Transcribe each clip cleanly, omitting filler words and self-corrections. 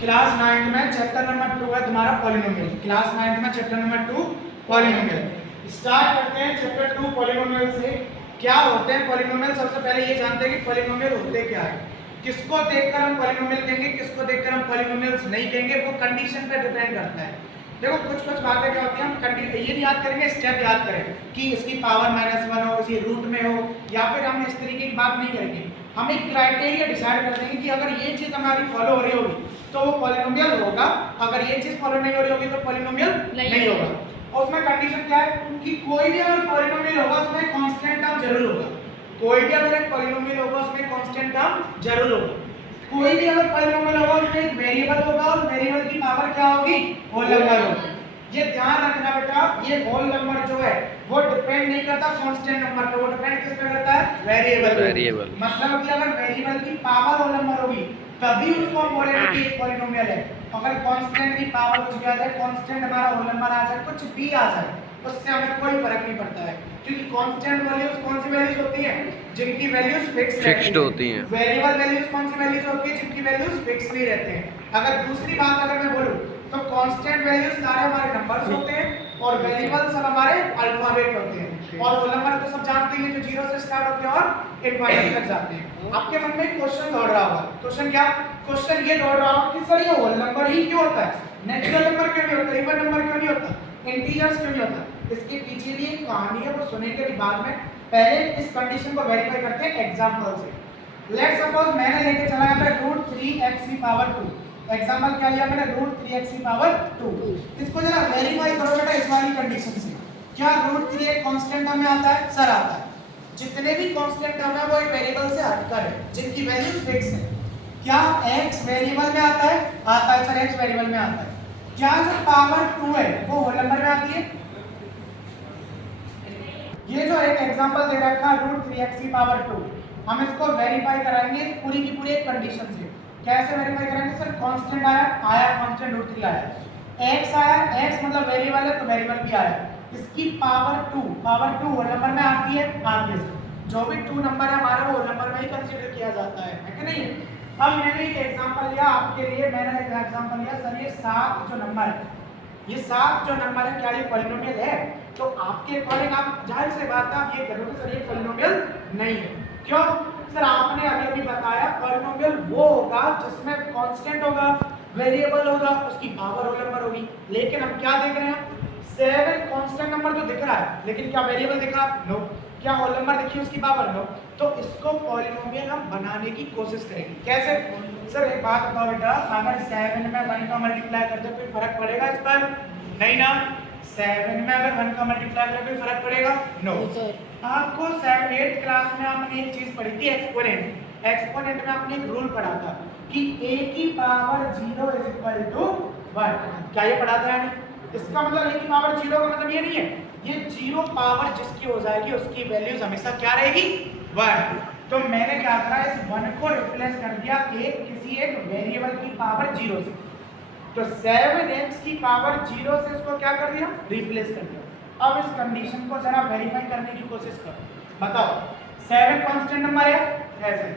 Class 9 में chapter number 2 है तुम्हारा पॉलिनोमियल। क्लास 9 में चैप्टर नंबर 2 पॉलिनोमियल। स्टार्ट करते हैं चैप्टर 2 पॉलिनोमियल से। क्या होते हैं पॉलिनोमियल? सबसे पहले ये जानते हैं कि पॉलिनोमियल होते क्या है। किसको देखकर हम पॉलिनोमियल कहेंगे, किसको देखकर हम पॉलिनोमियल्स नहीं कहेंगे, वो कंडीशन पे डिपेंड करता है। देखो कुछ बातें क्या होती हैं, हम ये नहीं याद करेंगे, स्टेप याद करें कि इसकी पावर -1 हो, इसी रूट में हो, या फिर हम इस तरीके की बात नहीं करेंगे। हम एक क्राइटेरिया डिसाइड कर देंगे कि अगर ये चीज हमारी फॉलो हो रही होगी तो वो पॉलिनोमियल होगा, अगर ये चीज फॉलो नहीं हो रही होगी तो पॉलिनोमियल नहीं होगा। और उसमें कंडीशन क्या है कि कोई भी अगर पॉलिनोमियल होगा उसमें कांस्टेंट टर्म जरूर होगा। कोई भी अगर एक पॉलिनोमियल होगा उसमें कांस्टेंट टर्म जरूर होगा। कोई भी अगर पॉलिनोमियल होगा उसमें एक वेरिएबल होगा और वेरिएबल की पावर क्या होगी? होल नंबर होगी। ये ध्यान रखना बेटा, ये होल नंबर जो है वो डिपेंड नहीं करता कांस्टेंट नंबर पे, वो डिपेंड किस पे करता है? वेरिएबल। मतलब कि अगर वेरिएबल की पावर होल नंबर होगी तभी उसको हम बोलेंगे कि एक पॉलिनोमियल है। अगर कांस्टेंट की पावर कुछ भी आ जाए, कांस्टेंट हमारा होल नंबर आ जाए, कुछ भी आ जाए, उससे हमें कोई फर्क नहीं पड़ता है, क्योंकि कांस्टेंट वैल्यूज कौन सी वैल्यूज होती हैं? जिनकी वैल्यूज फिक्स्ड होती हैं। वेरिएबल वैल्यूज कौन सी वैल्यूज होती हैं? जिनकी वैल्यूज फिक्स नहीं रहते हैं। अगर दूसरी बात अगर मैं बोलूं तो कांस्टेंट वैल्यूज सारे हमारे नंबर्स होते हैं और वेरिएबल सब हमारे अल्फाबेट होते हैं। और होल नंबर तो सब जानते हैं जो 0 से स्टार्ट होते हैं और इनफाइनाइट तक जाते हैं। आपके मन में क्वेश्चन दौड़ रहा होगा। क्वेश्चन क्या? क्वेश्चन ये दौड़ रहा होगा कि सर ये होल नंबर ही क्यों होता है, नेचुरल नंबर क्यों नहीं होता, इवन नंबर क्यों नहीं होता, इंटीजर्स क्यों नहीं होता? इसके पीछे भी एक कहानी है, वो सुनेंगे भी बाद में। पहले इस कंडीशन को वेरीफाई करते हैं एग्जांपल से। लेट्स सपोज मैंने लेके चला यहाँ पे √3x की पावर 2। एग्जांपल क्या लिया मैंने? √3x की पावर 2। इसको जरा वेरीफाई करो बेटा इस वाली कंडीशन से। क्या √3 एक कांस्टेंट टर्म में आता है? सर आता है। जितने भी कांस्टेंट टर्म है वो एक वेरिएबल से हटकर है, जिनकी वैल्यूज फिक्स है। क्या x वेरिएबल में आता है? आता है सर, x वेरिएबल में आता है। क्या जो पावर 2 है वो होल नंबर में आती है? ये जो एक एग्जांपल दे रखा है √3x की पावर 2, हम इसको वेरीफाई कराएंगे पूरी की पूरी एक कंडीशन से। कैसे वेरीफाई करेंगे? सर कांस्टेंट आया कांस्टेंट √3 आया, x आया, x मतलब वेरिएबल है तो वेरिएबल भी आया। इसकी पावर 2 होल नंबर में आती है? आती है। जो भी 2 नंबर है हमारा वो होल नंबर में ही कंसीडर किया जाता है कि नहीं? अब मैंने एक एग्जांपल लिया आपके लिए, मैंने एक एग्जांपल लिया सर ये 7 जो नंबर है, ये 7 जो नंबर है क्या ये पॉलिनोमियल है? तो आपके अकॉर्डिंग आप जाहिर सी बात है आप ये करोगे सर ये पॉलिनोमियल नहीं है। क्यों? सर आपने अभी बताया पॉलिनोमियल वो होगा जिसमें कांस्टेंट होगा, वेरिएबल होगा, उसकी पावर होल नंबर होगी। लेकिन हम क्या देख रहे हैं? 7 कांस्टेंट नंबर तो दिख रहा है, लेकिन क्या वेरिएबल दिखा? नो। क्या होल नंबर दिखी उसकी पावर? नो। तो इसको पॉलिनोमियल हम बनाने की कोशिश करेंगे। कैसे? सर एक बात बताओ बेटा, अगर 7 में 1 का मल्टीप्लाई करते कोई फर्क पड़ेगा इस पर? नहीं ना। 7 में अगर 1 का मल्टीप्लाई करते कोई फर्क पड़ेगा? नो। आपको 8th क्लास में आपने एक चीज पढ़ी थी, एक्सपोनेंट। एक्सपोनेंट में आपने एक रूल पढ़ा था कि a की पावर 0 = 1। क्या ये पढ़ा था? यानी इसका मतलब a की पावर 0 का मतलब ये नहीं है, ये 0 पावर जिसकी हो जाएगी उसकी वैल्यूज हमेशा क्या रहेगी? 1। तो मैंने क्या करा, इस 1 को रिप्लेस कर दिया किसी एक वेरिएबल की पावर 0 से। तो 7x की पावर 0 से इसको क्या कर दिया? रिप्लेस कर दिया। अब इस कंडीशन को जरा वेरीफाई करने की कोशिश करो। बताओ 7 कांस्टेंट नंबर है? है सर।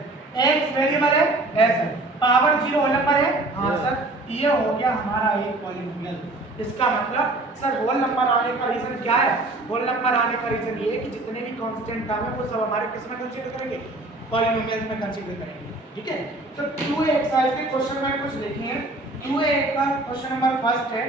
x वेरिएबल है? है सर। पावर 0 होल नंबर है? हाँ सर। ये हो गया हमारा एक पॉलिनोमियल। इसका मतलब सर होल नंबर आने का रीजन क्या है? होल नंबर आने का रीजन ये है कि जितने भी कांस्टेंट टर्म है वो सब हमारे किस में कंसीडर करेंगे? पॉलिनोमियल में कंसीडर करेंगे। ठीक है? तो 2a एक्सरसाइज के क्वेश्चन में कुछ देखे हैं। 2a का क्वेश्चन नंबर फर्स्ट है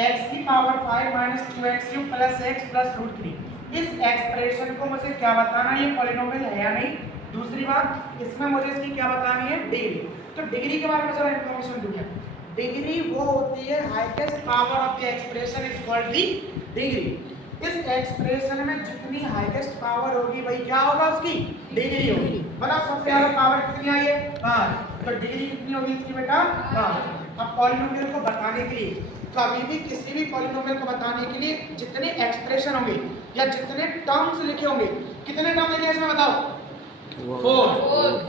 x की पावर 5 - 2x³ + x + √3। इस एक्सप्रेशन को मुझे क्या बताना है, ये पॉलिनोमियल है या नहीं? दूसरी बात इसमें मुझे इसकी क्या बतानी है? डिग्री। तो डिग्री के बारे में जरा इंफॉर्मेशन दूंगा। डिग्री वो होती है highest power of the expression is called the degree. इस एक्सप्रेशन में जितनी हाईएस्ट पावर होगी वही क्या होगा? उसकी डिग्री होगी। बताओ सबसे ज्यादा पावर कितनी आई है? 5। तो डिग्री कितनी होगी इसकी बेटा? 5। अब पॉलिनोमियल को बताने के लिए, कभी भी किसी भी पॉलिनोमियल को बताने के लिए जितने एक्सप्रेशन होंगे या जितने टर्म्स लिखे होंगे, कितने टर्म लिखे इसमें बताओ? 4।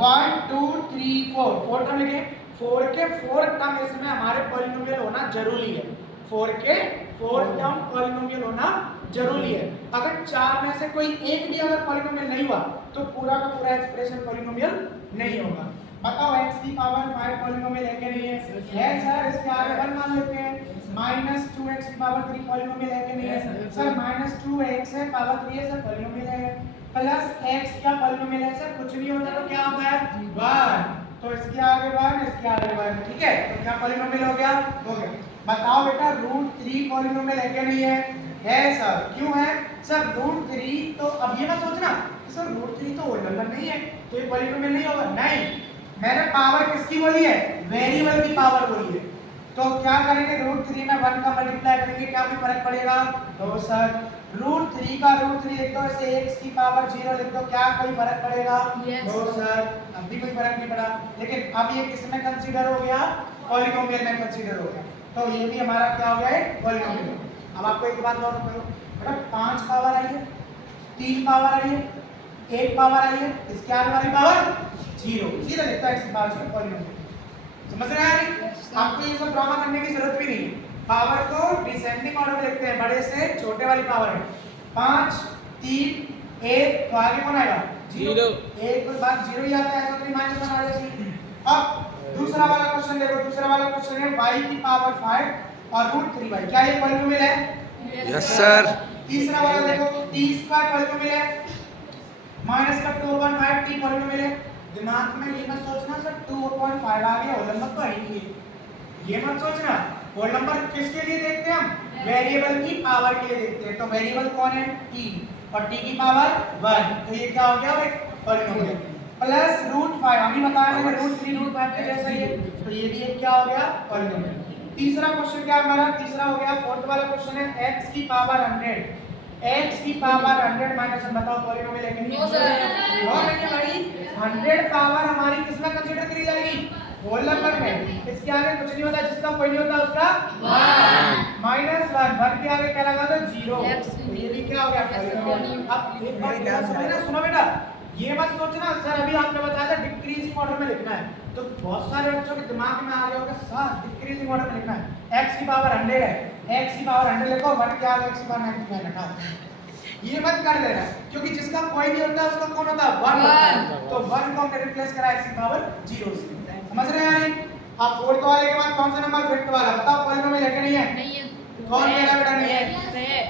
1 2 3 4 4 टर्म लिखे। 4 के 4 टर्म इसमें हमारे पॉलिनोमियल होना जरूरी है। 4 के 4 टर्म पॉलिनोमियल होना जरूरी है। अगर 4 में से कोई एक भी अगर पॉलिनोमियल नहीं हुआ तो पूरा का पूरा एक्सप्रेशन पॉलिनोमियल नहीं होगा। बताओ x की पावर 5 पॉलिनोमियल है कि नहीं है? है सर, इसके आगे 1 मान लेते हैं। -2x की पावर 3 पॉलिनोमियल है कि नहीं है? सर -2x है, पावर 3 है सर, पॉलिनोमियल है। प्लस x क्या पॉलिनोमियल है सर? कुछ नहीं होता तो क्या होता है? 1। तो इसके आगे 1, इसके आगे 1, ठीक है? तो क्या पॉलिनोमियल हो गया? हो गया। बताओ बेटा √3 पॉलिनोमियल है कि नहीं है? है सर। क्यों है सर? √3 तो अब ये मत सोचना सर √3 तो होल नंबर नहीं है तो ये पॉलिनोमियल नहीं होगा, नहीं। मैंने पावर किसकी बोली है? वेरिएबल की पावर बोली है। तो क्या करेंगे? √3 में 1 का मल्टीप्लाई करेंगे, क्या भी फर्क पड़ेगा? तो सर √3 का √3 लिख दो, इसे x की पावर 0 लिख दो, क्या कोई फर्क पड़ेगा? तो सर अब भी कोई फर्क नहीं पड़ा। लेकिन अब ये किस में कंसीडर हो गया? पॉलिनोमियल में कंसीडर हो गया। तो ये भी हमारा क्या हो गया है? पॉलिनोमियल। अब आपको एक बात और करो बेटा, 5 पावर आई है, 3 पावर आई है, 1 पावर आई है, इसके आगे वाली पावर 0, सीधा लिखता है x की पावर 0 पॉलिनोमियल। समझ रहे हैं? आपको ये सब ड्रामा करने की जरूरत भी नहीं है। पावर को डिसेंडिंग ऑर्डर में लिखते हैं, बड़े से छोटे वाली पावर है। 5 3 1 तो आगे कौन आएगा? 0। एक बार 0 ही आता है, ऐसा तो नहीं -1 आ जाएगी। अब दूसरा वाला क्वेश्चन देखो, दूसरा वाला क्वेश्चन है y की पावर 5 और √3y, क्या ये पॉलिनोमियल है? Yes sir. तीसरा वाला देखो, t² पॉलिनोमियल है, माइनस का 2/5 t पॉलिनोमियल है। दिमाग में ये मत सोचना सर 2/5 आ गया, होल नंबर तो है ही नहीं, ये मत सोचना। होल नंबर किसके लिए देखते हैं हम? वेरिएबल की पावर के लिए देखते हैं। तो वेरिएबल कौन है? t, और t की पावर 1, तो ये क्या हो गया? एक पॉलिनोमियल। प्लस √5, अभी बताया मैंने √3 √5 के जैसा ही है, तो ये भी एक क्या हो गया? पॉलिनोमियल। तीसरा क्वेश्चन क्या हमारा? तीसरा हो गया, फोर्थ वाला क्वेश्चन है x की पावर 100, x की पावर 100 माइनस 1, बताओ पॉलिनोमियल है कि नहीं? No sir. और नहीं भाई, 100 पावर हमारी किस में कंसीडर करी जाएगी? होल नंबर में। इसके आगे कुछ नहीं होता, जिसका कोई नहीं होता उसका 1 -1, 1 के आगे क्या लगा दो? 0। तो ये भी क्या हो गया? पॉलिनोमियल। अब एक बात ध्यान से समझना, सुनो बेटा, ये मत सोचना सर अभी आपने बताया था डिक्रीजिंग ऑर्डर में लिखना है, तो बहुत सारे बच्चों के दिमाग में आ गया होगा सर डिक्रीजिंग ऑर्डर में लिखना है। x की पावर 100 है, x की पावर 100 लिखो, 1 के आगे x की पावर 99 हटाओ। ये मत कर देना, क्योंकि जिसका कोई नहीं होता उसका कौन होता है? 1 होता है। तो 1 को हमने रिप्लेस करा x की पावर 0 से। समझ रहे हैं यार? अब फोर्थ वाले के बाद कौन सा नंबर? फिफ्थ वाला। बताओ पॉलिनोमियल है कि नहीं है? नहीं है। कौन कहेगा बेटा नहीं है?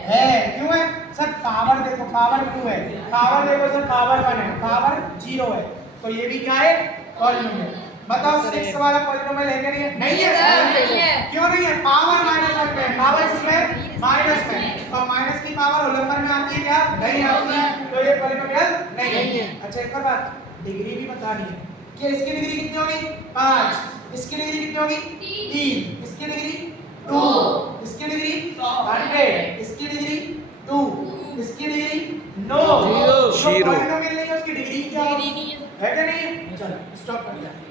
है। क्यों है सर? पावर देखो, पावर 2 है, पावर देखो सर, पावर 1 है, पावर 0 है, तो ये भी क्या है? पॉलिनोमियल। बताओ 6 वाला पॉलिनोमियल है कि नहीं है? नहीं है सर, नहीं है। क्यों नहीं है? पावर -1 में, पावर किसमें? माइनस में, और माइनस की पावर होल नंबर में आती है क्या? नहीं आती, तो ये पॉलिनोमियल नहीं है। अच्छा एक और बात, डिग्री भी बतानी है कि इसकी डिग्री कितनी होगी? 5, इसकी डिग्री कितनी होगी? 3, इसकी डिग्री 2, इसकी डिग्री 100, इसकी डिग्री 2, इसकी डिग्री 9, Zero. पॉलिनोमियल नहीं है उसकी डिग्री क्या होगी? डिग्री नहीं है। है कि नहीं? चलो स्टॉप कर दिया।